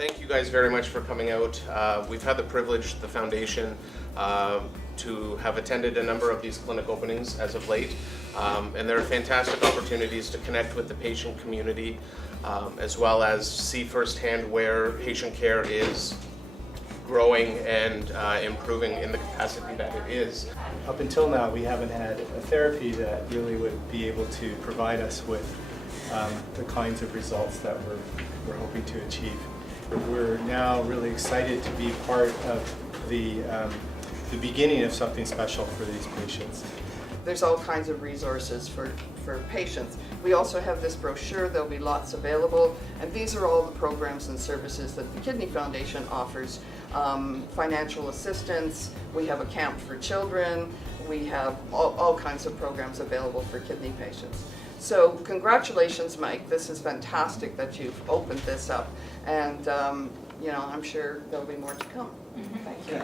Thank you guys very much for coming out. We've had the privilege, the foundation, to have attended a number of these clinic openings as of late. And there are fantastic opportunities to connect with the patient community, as well as see firsthand where patient care is growing and improving in the capacity that it is. Up until now, we haven't had a therapy that really would be able to provide us with the kinds of results that we're hoping to achieve. We're now really excited to be part of the beginning of something special for these patients. There's all kinds of resources for patients. We also have this brochure. There'll be lots available, and these are all the programs and services that the Kidney Foundation offers. Financial assistance, we have a camp for children, we have all kinds of programs available for kidney patients. So congratulations, Mike. This is fantastic that you've opened this up, and I'm sure there'll be more to come. Thank you.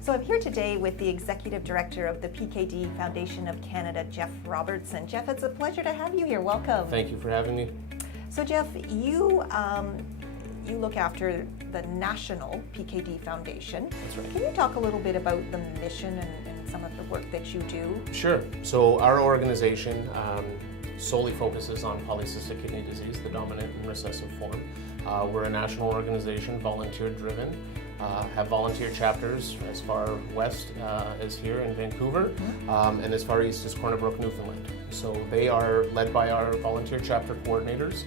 So I'm here today with the Executive Director of the PKD Foundation of Canada, Jeff Robertson. Jeff, it's a pleasure to have you here. Welcome. Thank you for having me. So Jeff, you look after the National PKD Foundation. That's right. Can you talk a little bit about the mission and some of the work that you do? Sure. So our organization solely focuses on polycystic kidney disease, the dominant and recessive form. We're a national organization, volunteer-driven. Have volunteer chapters as far west as here in Vancouver, and as far east as Corner Brook, Newfoundland. So they are led by our volunteer chapter coordinators.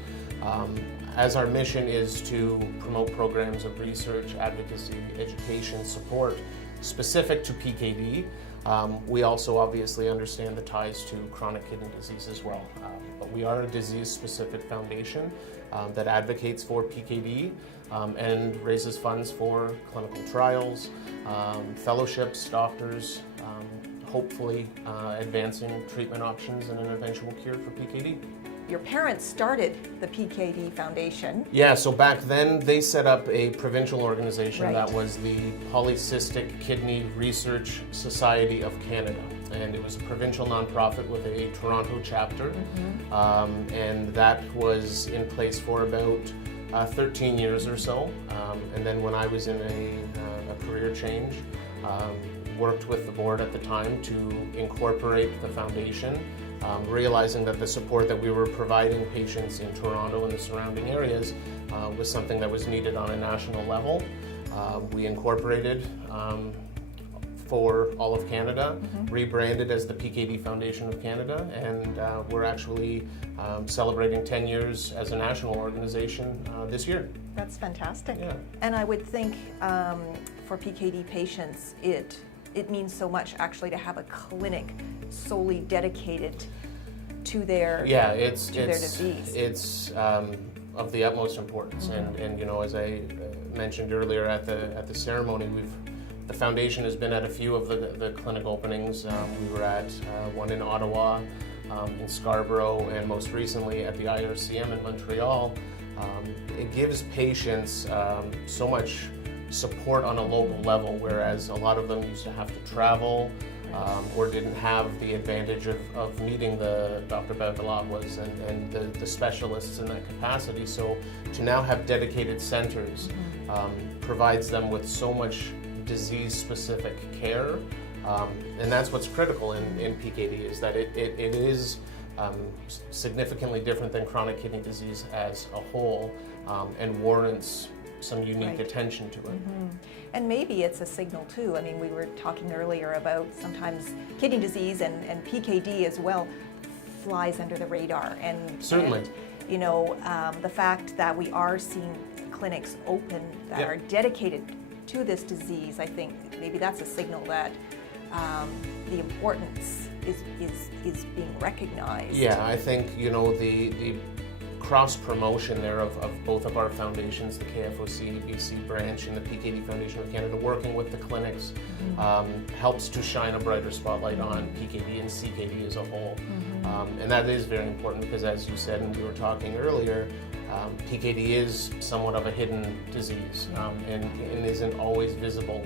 As our mission is to promote programs of research, advocacy, education, support specific to PKD, we also obviously understand the ties to chronic kidney disease as well. But we are a disease-specific foundation that advocates for PKD and raises funds for clinical trials, fellowships, doctors, hopefully advancing treatment options and an eventual cure for PKD. Your parents started the PKD Foundation. Yeah, so back then they set up a provincial organization Right. that was the Polycystic Kidney Research Society of Canada. And it was a provincial nonprofit with a Toronto chapter. And that was in place for about 13 years or so. And then when I was in a career change, worked with the board at the time to incorporate the foundation, realizing that the support that we were providing patients in Toronto and the surrounding areas was something that was needed on a national level. We incorporated for all of Canada, rebranded as the PKD Foundation of Canada, and we're actually celebrating 10 years as a national organization this year. That's fantastic. Yeah. And I would think for PKD patients, it means so much actually to have a clinic solely dedicated to their disease. It's of the utmost importance, and as I mentioned earlier at the ceremony, the foundation has been at a few of the clinic openings. We were at one in Ottawa, in Scarborough, and most recently at the IRCM in Montreal. It gives patients so much support on a local level, whereas a lot of them used to have to travel or didn't have the advantage of meeting the Dr. Bevilacqua and the specialists in that capacity. So to now have dedicated centers provides them with so much disease-specific care, and that's what's critical in PKD, is that it is significantly different than chronic kidney disease as a whole, and warrants some unique attention to it. And maybe it's a signal too. I mean, we were talking earlier about sometimes kidney disease and PKD as well flies under the radar. And certainly, the fact that we are seeing clinics open that are dedicated to this disease, I think maybe that's a signal that the importance is being recognized. Yeah, I think the cross-promotion there of both of our foundations, the KFOC BC branch and the PKD Foundation of Canada, working with the clinics, helps to shine a brighter spotlight on PKD and CKD as a whole. And that is very important because, as you said, and we were talking earlier, PKD is somewhat of a hidden disease and isn't always visible.